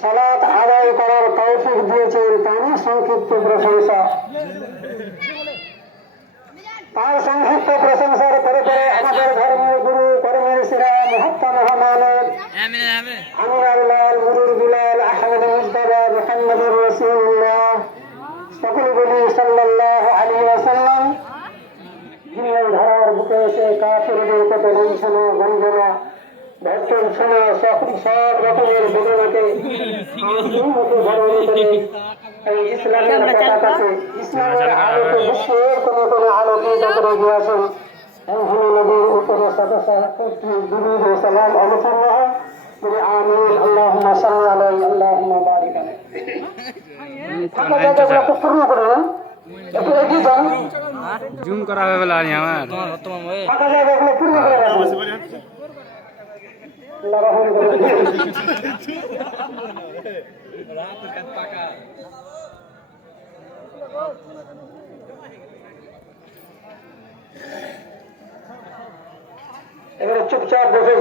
সালাত আদায় করার তৌফিক দিয়েছেন তারই সংক্ষিপ্ত প্রশংসা। তার সংক্ষিপ্ত প্রশংসার পরে পরে আমাদের ধর্মের গুরু কর্মের শিরা মহাত্মা মহামানব আমিনার লাল মুরুর বিলাল আহমদ মুজদাবা মোহাম্মদুর রসুল্লাহ। সকলে বলি সাল্লাল্লাহ আলী ওয়াসাল্লাম যিনি ধারার বুকে এসে কাফেরদের কত বঞ্চনা বঞ্চনা ভর্তনা সব সব রকমের বেদনাকে মুখে ধারণ করে এই ইসলামের পতাকাকে ইসলামের আলোকে বিশ্বের কোন কোন আলোকিত করে গিয়েছেন এমনি নবীর উপরে সদস্য দুরুদ ও সালাম অবসন্ন হয়। বলে আমিন আল্লাহুম্মা সাল্লি আলাইহি আল্লাহুম্মা বারিক আলাইহি। ফাঁকা জায়গাগুলো খুব পূর্ণ করে না একটু এগিয়ে যান। জুম করা হবে বলে আমার। ফাঁকা জায়গাগুলো পূর্ণ করে রাখুন। আল্লাহ রহম করে এবারে চুপচাপ বসে